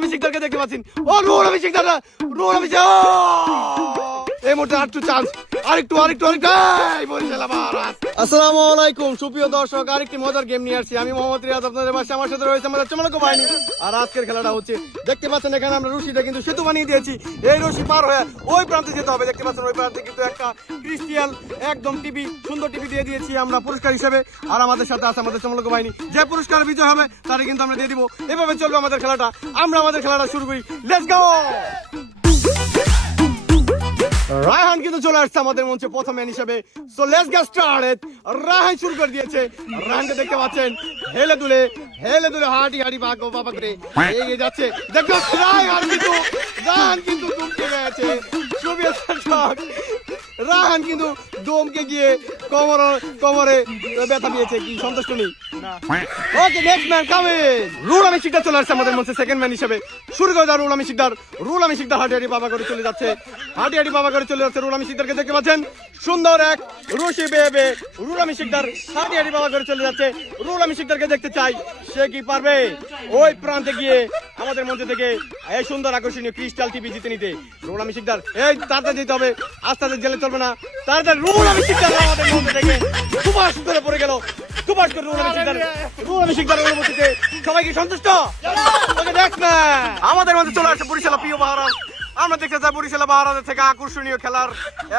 অভিষেকদারকে দেখতে পাচ্ছেন ও rule অভিষেকদার rule অভিষেক ও! এই মুহূর্তে আরেকটু চান্স আরেকটু আরেকটু আরেকটু এই বরিশাল আবার। আসসালামু আলাইকুম, সুপ্রিয় দর্শক, আরেকটি মজার গেম নিয়ে আসছি। আমি মোহাম্মদ রিয়াজ, আপনাদের পাশে আমার সাথে রয়েছে আমাদের চমলক বাহিনী। আর আজকের খেলাটা হচ্ছে, দেখতে পাচ্ছেন এখানে আমরা রশিটা কিন্তু সেতু বানিয়ে দিয়েছি। এই রশি পার হয়ে ওই প্রান্তে যেতে হবে। দেখতে পাচ্ছেন ওই প্রান্তে কিন্তু একটা ক্রিস্টিয়াল একদম টিভি সুন্দর টিভি দিয়ে দিয়েছি আমরা পুরস্কার হিসেবে। আর আমাদের সাথে আছে আমাদের চমলক বাহিনী। যে পুরস্কার বিজয় হবে তারে কিন্তু আমরা দিয়ে দিব। এভাবে চলবে আমাদের খেলাটা। আমরা আমাদের খেলাটা শুরু করি। লেটস গো কিন্তু চলে আসছে আমাদের মঞ্চে প্রথম ম্যান হিসেবে। So let's get started Raihan শুরু করে দিয়েছে। রায়হানকে দেখতে পাচ্ছেন। হেলে দুলে হেলে দুলে, হাঁটি হাঁটি বাগ বাবা করে এগিয়ে যাচ্ছে। দেখো রায়হান কিন্তু রায়হান কিন্তু দুমকে গেছে। দর্শক রায়হান কিন্তু দমকে গিয়ে কোমর কোমরে ব্যথা পেয়েছে। কি সন্তুষ্ট নেই। ওকে নেক্সট ম্যান রুল আমি শিকদার চলে আসছে আমাদের সেকেন্ড ম্যান হিসেবে। শুরু করে দাও রুল আমি শিকদার। রুল আমি শিকদার বাবা করে চলে যাচ্ছে। হাঁটি হাঁটি বাবা করে চলে যাচ্ছে রুল আমি শিকদারকে দেখতে পাচ্ছেন। সুন্দর এক রুশি বেবে রুল আমি শিকদার হাটি হাঁটি বাবা করে চলে যাচ্ছে। রুল আমি শিকদারকে দেখতে চাই, সে কি পারবে? ওই প্রান্তে গিয়ে আমাদের মধ্যে থেকে এই সুন্দর আকর্ষণীয় ক্রিস্টাল টিভি জিতে নিতে রুল আমি শিকদার এই তাড়াতাড়ি যেতে হবে, আস্তে আস্তে জেলে চলবে না। তাড়াতাড়ি রুল আমি শিকদার আমাদের মধ্যে থেকে সুপার করে পড়ে গেল। সুপার করে রুল আমি শিকদার রুল আমি শিকদার অনুমতিতে সবাই কি সন্তুষ্ট। ওকে নেক্সট ম্যাচ আমাদের মধ্যে চলে আসছে বরিশাল প্রিয় মহারাজ আমরা দেখতে চাই বরিশাল মহারাজের থেকে আকর্ষণীয় খেলার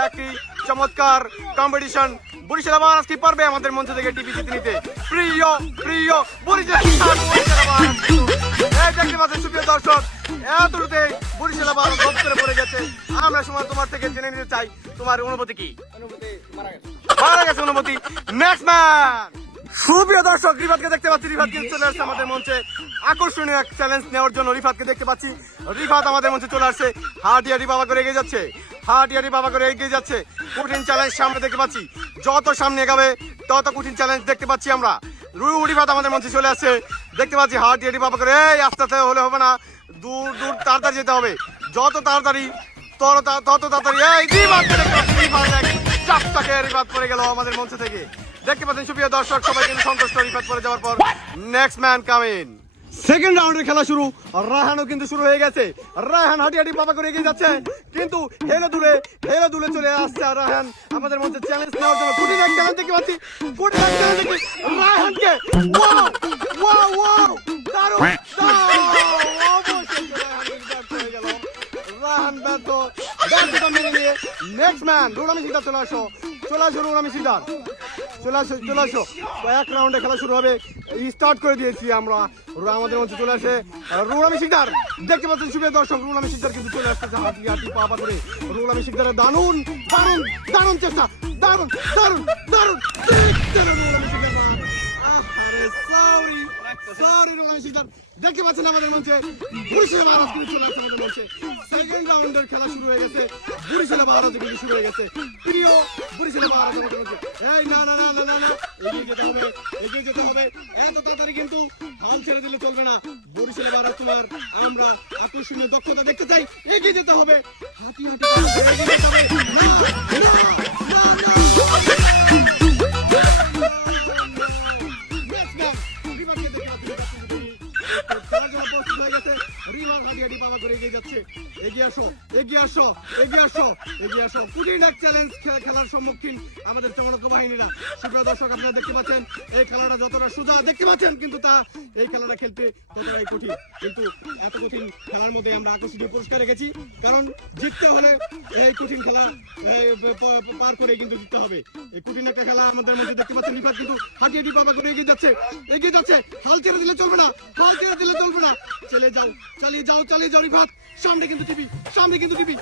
একটি চমৎকার কম্পিটিশন বরিশালা মহারাজ কি পারবে আমাদের মঞ্চ থেকে টিভি জিতে নিতে? প্রিয় প্রিয়, বরিশাল দর্শক এতটুতে বরিশাল গপ করে পড়ে গেছে। আমরা সময় তোমার থেকে জেনে নিতে চাই তোমার অনুভূতি কি? মারা গেছে। অনুমতি নেক্সট ম্যান সুপ্রিয় দর্শক রিফাতকে দেখতে পাচ্ছি। রিফাত কিন্তু চলে আসছে আমাদের মঞ্চে। আকর্ষণীয় এক চ্যালেঞ্জ নেওয়ার জন্য রিফাতকে দেখতে পাচ্ছি। রিফাত আমাদের মঞ্চে চলে আসছে। হাটিয়ারি বাবা করে এগিয়ে যাচ্ছে। হাটিয়ারি বাবা করে এগিয়ে যাচ্ছে। কঠিন চ্যালেঞ্জ সামনে দেখতে পাচ্ছি। যত সামনে এগাবে তত কঠিন চ্যালেঞ্জ দেখতে পাচ্ছি আমরা। রুই রিফাত আমাদের মঞ্চে চলে আসছে। দেখতে পাচ্ছি হাটিয়ারি বাবা করে। এই আস্তে আস্তে হলে হবে না। দূর দূর তাড়াতাড়ি যেতে হবে। যত তাড়াতাড়ি তত তত তাড়াতাড়ি। এই পাচ্ছি চাপটাকে রিফাত পড়ে গেল আমাদের মঞ্চ থেকে। দেখতে পাচ্ছেন সুপ্রিয় দর্শক সবাই কিন্তু সন্তুষ্ট রিফাত পড়ে যাওয়ার পর। নেক্সট ম্যান কামিন সেকেন্ড রাউন্ডের খেলা শুরু। রাহানও কিন্তু শুরু হয়ে গেছে। রাহান হাঁটি হাঁটি বাবা করে এগিয়ে যাচ্ছে। কিন্তু হেলে দুলে হেলে দুলে চলে আসছে আর রাহান আমাদের মধ্যে চ্যালেঞ্জ নেওয়ার জন্য। কঠিন এক চ্যালেঞ্জ দেখতে পাচ্ছি। কঠিন এক চ্যালেঞ্জ দেখি রাহানকে ওয়াও ওয়াও দারুণ দারুণ অবশ্যই রাহান রিজার্ভ হয়ে গেল রাহান ব্যর্থ ব্যর্থতা মেনে নিয়ে নেক্সট ম্যান রুলামি সিদ্ধার চলে আসো। চলে আসো রুলামি সিদ্ধার চলে আসো চলে আসো। এক রাউন্ডে খেলা শুরু হবে। স্টার্ট করে দিয়েছি আমরা। আমাদের মধ্যে চলে আসে। রুলামি সিকদার দেখতে পাচ্ছেন শুভে দর্শক রুলামি সিকদার কিন্তু চলে আসতেছে হাতি হাতি পা পা করে রুলামি সিকদারের দারুণ দারুণ দারুণ চেষ্টা। দারুণ দারুণ দারুণ। দারুণ রুলামি সিকদার না। আহারে, sorry, sorry রুলামি সিকদার। দেখতে পাচ্ছেন আমাদের মঞ্চে বরিশালে মহারাজ কিন্তু চলে আসছে আমাদের মঞ্চে। সেকেন্ড রাউন্ডের খেলা শুরু হয়ে গেছে বরিশালে মহারাজ কিন্তু শুরু হয়ে গেছে। প্রিয় বরিশালে মহারাজ আমাদের মঞ্চে। এই না না না না না না এগিয়ে যেতে হবে এগিয়ে যেতে হবে। এত তাড়াতাড়ি কিন্তু হাল ছেড়ে দিলে চলবে না। বরিশালে মহারাজ তোমার আমরা আকর্ষণীয় দক্ষতা দেখতে চাই। এগিয়ে যেতে হবে। যেতে হবে। না না না না। রিভার হাঁটি বাবা করে এগিয়ে যাচ্ছে। এগিয়ে আসো এগিয়ে আসো এগিয়ে আসো এগিয়ে আসো। কঠিন এক চ্যালেঞ্জ খেলার সম্মুখীন আমাদের চমলক বাহিনীরা। সুপ্রিয় দর্শক, আপনারা দেখতে পাচ্ছেন, এই খেলাটা যতটা সোজা দেখতে পাচ্ছেন, কিন্তু তা এই খেলাটা খেলতে ততটাই কঠিন। কিন্তু এত কঠিন খেলার মধ্যে আমরা আকর্ষণীয় পুরস্কার রেখেছি। কারণ জিততে হলে এই কঠিন খেলা পার করে কিন্তু জিততে হবে। এই কঠিন একটা খেলা আমাদের মধ্যে দেখতে পাচ্ছেন রিফাত কিন্তু হাঁটি হাঁটি বাবা করে এগিয়ে যাচ্ছে। এগিয়ে যাচ্ছে, হাল ছেড়ে দিলে চলবে না, হাল ছেড়ে দিলে চলবে না। চলে যাও চালিয়ে যাও চালিয়ে যাও, রিফাত। সামনে কিন্তু টিভি, সামনে কিন্তু টিভি।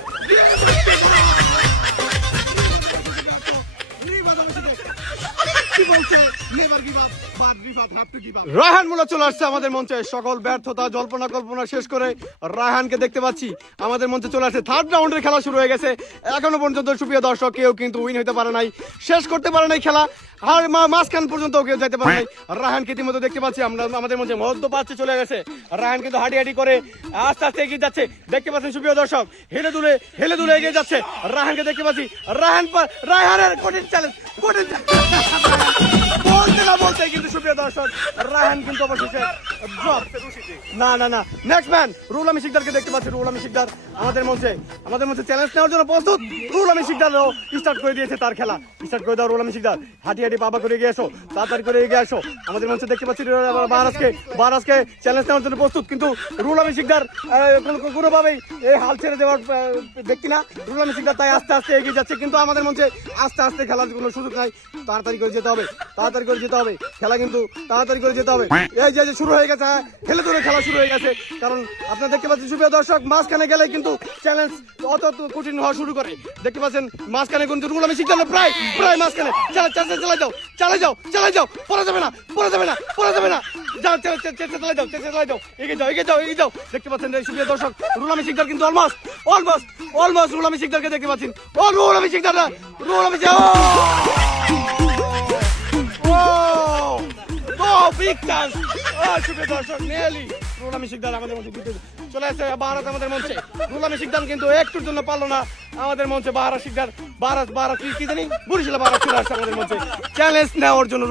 রায়হান মুলা চলে আসছে আমাদের মঞ্চে। সকল ব্যর্থতা, জল্পনা কল্পনা শেষ করে রায়হানকে দেখতে পাচ্ছি। আমাদের মঞ্চে চলে আসছে। থার্ড রাউন্ডের খেলা শুরু হয়ে গেছে। এখনও পর্যন্ত সুপ্রিয় দর্শক, কেউ কিন্তু উইন হতে পারে নাই। শেষ করতে পারে নাই খেলা। আর মাঝখান পর্যন্ত কেউ যেতে পারে নাই। রায়হানকে ইতিমধ্যে দেখতে পাচ্ছি আমরা। আমাদের মধ্যে মধ্য পাচ্ছে চলে গেছে। রাহান কিন্তু হাঁটি হাঁটি করে আস্তে আস্তে এগিয়ে যাচ্ছে। দেখতে পাচ্ছেন সুপ্রিয় দর্শক হেলে দুলে হেলে দুলে এগিয়ে যাচ্ছে। রাহানকে দেখতে পাচ্ছি। রাহান রাহানের কঠিন চ্যালেঞ্জ কঠিন। কিন্তু রুল আমি শিকদার আমাদের মঞ্চে চ্যালেঞ্জ নেওয়ার জন্য প্রস্তুত। বাবা করে এগিয়ে আমাদের দেখতে পাচ্ছি চ্যালেঞ্জ জন্য প্রস্তুত। কিন্তু রুল আমি শিকদার কোনোভাবেই এই হাল ছেড়ে দেওয়ার ব্যক্তি না। রুল আমি শিকদার তাই আস্তে আস্তে এগিয়ে যাচ্ছে। কিন্তু আমাদের মঞ্চে আস্তে আস্তে খেলার কোনো সুযোগ নাই। তাড়াতাড়ি করে যেতে হবে। তাড়াতাড়ি করে যেতে হবে। খেলা কিন্তু তাড়াতাড়ি করে যেতে হবে। এই যে শুরু হয়ে গেছে হ্যাঁ, হেলে ধরে খেলা শুরু হয়ে গেছে। কারণ আপনারা দেখতে পাচ্ছেন সুপ্রিয় দর্শক মাঝখানে গেলে কিন্তু চ্যালেঞ্জ অত কঠিন হওয়া শুরু করে। দেখতে পাচ্ছেন মাঝখানে কিন্তু রুল আমি শিখতাম না প্রায় প্রায় মাঝখানে। চালা চালা চালা যাও চালা যাও চালা যাও পড়া যাবে না পড়া যাবে না পড়া যাবে না। যাও চালা চালা যাও চালা যাও এগিয়ে যাও এগিয়ে যাও এগিয়ে যাও। দেখতে পাচ্ছেন সুপ্রিয় দর্শক রুল আমি শিকদার কিন্তু অলমোস্ট অলমোস্ট অলমোস্ট রুল আমি শিকদারকে দেখতে পাচ্ছেন। ও রুল আমি শিকদার না রুল আমি ও বিগ চান্স ও সুপ্রিয় দর্শক নেলি রুলামি শিকদার আমাদের মঞ্চে দিতে চলে আসছে ভারত আমাদের মঞ্চে। রুলামি শিকদার কিন্তু একটুর জন্য পারল না। আমাদের মঞ্চে বাহারা শিকদার বারাস বারাস কি জানি বরিশালা বারাস চলে আসছে আমাদের মঞ্চে। চ্যালেঞ্জ নেওয়ার জন্য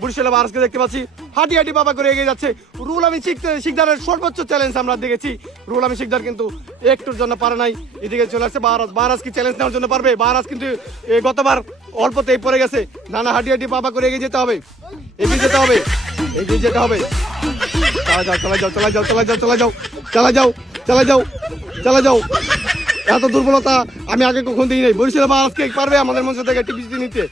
বরিশালা বারাসকে দেখতে পাচ্ছি, হাঁটি হাঁটি বাবা করে এগিয়ে যাচ্ছে। রুল আমি শিকদারের সর্বোচ্চ চ্যালেঞ্জ আমরা দেখেছি। রুল আমি শিকদার কিন্তু একটুর জন্য পারে নাই। এদিকে চলে আসছে বারাস বারাস কি চ্যালেঞ্জ নেওয়ার জন্য পারবে? বারাস কিন্তু গতবার অল্পতেই পড়ে গেছে। নানা হাঁটি হাঁটি বাবা করে এগিয়ে যেতে হবে। এগিয়ে যেতে হবে। এগিয়ে যেতে হবে। চালা যাও চালা যাও চালা যাও চালা যাও চালা যাও চালা যাও চালা যাও এত দুর্বলতা আমি আগে কখন দিই নাই বরিশাল মহারাজকে পারবে আমাদের মঞ্চ থেকে টিভি নিতে।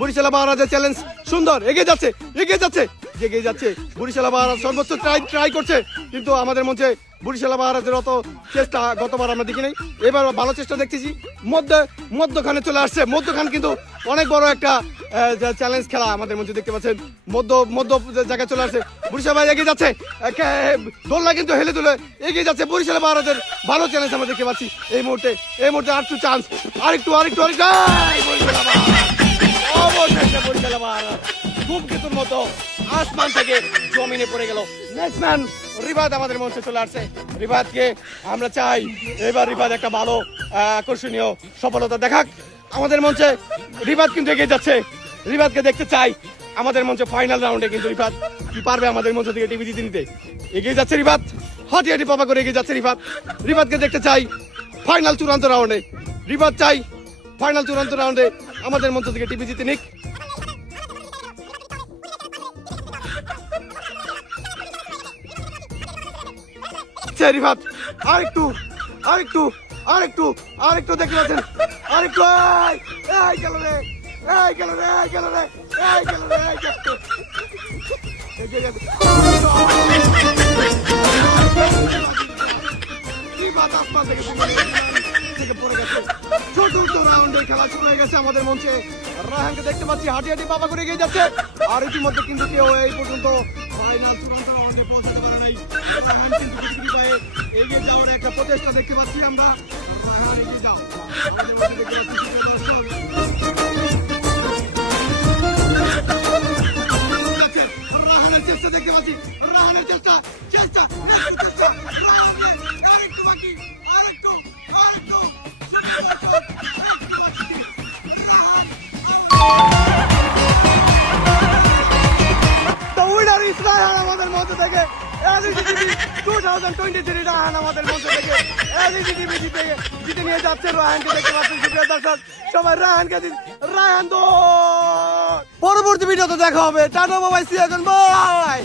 বরিশাল মহারাজের চ্যালেঞ্জ সুন্দর, এগিয়ে যাচ্ছে এগিয়ে যাচ্ছে এগিয়ে যাচ্ছে। বরিশাল মহারাজ সর্বোচ্চ ট্রাই ট্রাই করছে। কিন্তু আমাদের মঞ্চে বরিশাল মহারাজের অত চেষ্টা গতবার আমরা দেখি নাই এবার ভালো চেষ্টা দেখতেছি। মধ্যে, মধ্যখানে চলে আসছে। মধ্যখান কিন্তু অনেক বড় একটা চ্যালেঞ্জ খেলা আমাদের মধ্যে দেখতে পাচ্ছেন। মধ্য মধ্য জায়গায় চলে আসছে। বরিশাল ভাই এগিয়ে যাচ্ছে। দোলনা কিন্তু হেলে তুলে এগিয়ে যাচ্ছে। বরিশাল মহারাজের ভালো চ্যালেঞ্জ আমরা দেখতে পাচ্ছি। এই মুহূর্তে এই মুহূর্তে আর চান্স আরেকটু আরেকটু আরেকটু। অবশেষে বরিশাল মহারাজ ধূমকেতুর মতো আসমান থেকে পড়ে গেল। নেক্সট রিবাদ আমাদের মঞ্চে চলে আসছে। রিবাদকে আমরা চাই। এবার রিবাদ একটা ভালো আকর্ষণীয় সফলতা দেখাক। আমাদের মঞ্চে রিবাদ কিন্তু এগিয়ে যাচ্ছে। রিবাদকে দেখতে চাই। আমাদের মঞ্চে ফাইনাল রাউন্ডে কিন্তু রিবাদ কি পারবে আমাদের মঞ্চ থেকে টিভি দিতে এগিয়ে যাচ্ছে রিবাদ হাঁটি হাঁটি পাপা করে এগিয়ে যাচ্ছে রিবাদ রিবাদকে দেখতে চাই ফাইনাল চূড়ান্ত রাউন্ডে রিবাদ চাই ফাইনাল চূড়ান্ত রাউন্ডে আমাদের মঞ্চ থেকে টিভি জিতে নিক। চেরি ভাত আরেকটু আরেকটু আরেকটু আরেকটু দেখতে পাচ্ছেন আরেকটু এই, গেল রে এই গেল রে এই গেল রে এই গেল রে এই গেল। কি থেকে থেকে পড়ে খেলা শুরু গেছে আমাদের মঞ্চে। রাহানকে দেখতে পাচ্ছি, হাঁটি হাঁটি বাবা করে এগিয়ে যাচ্ছে। আর ইতিমধ্যে কিন্তু কেউ এই পর্যন্ত ফাইনাল চূড়ান্ত রাউন্ডে পৌঁছাতে পারে নাই। রাহান যাওয়ার একটা প্রচেষ্টা দেখতে পাচ্ছি আমরা। রাহানের চেষ্টা দেখতে পাচ্ছি। রাহানের চেষ্টা চেষ্টা চেষ্টা। এলইডি 2023 রায়হান আমাদের মধ্য থেকে। এলইডি টিভি জিতে জিতে নিয়ে যাচ্ছে রায়হানকে দেখতে পাচ্ছেন সুপ্রিয় দর্শক। সবাই রায়হানকে দিন। দো পরবর্তী ভিডিওতে দেখা হবে। টাটা, বাবাই সি বাই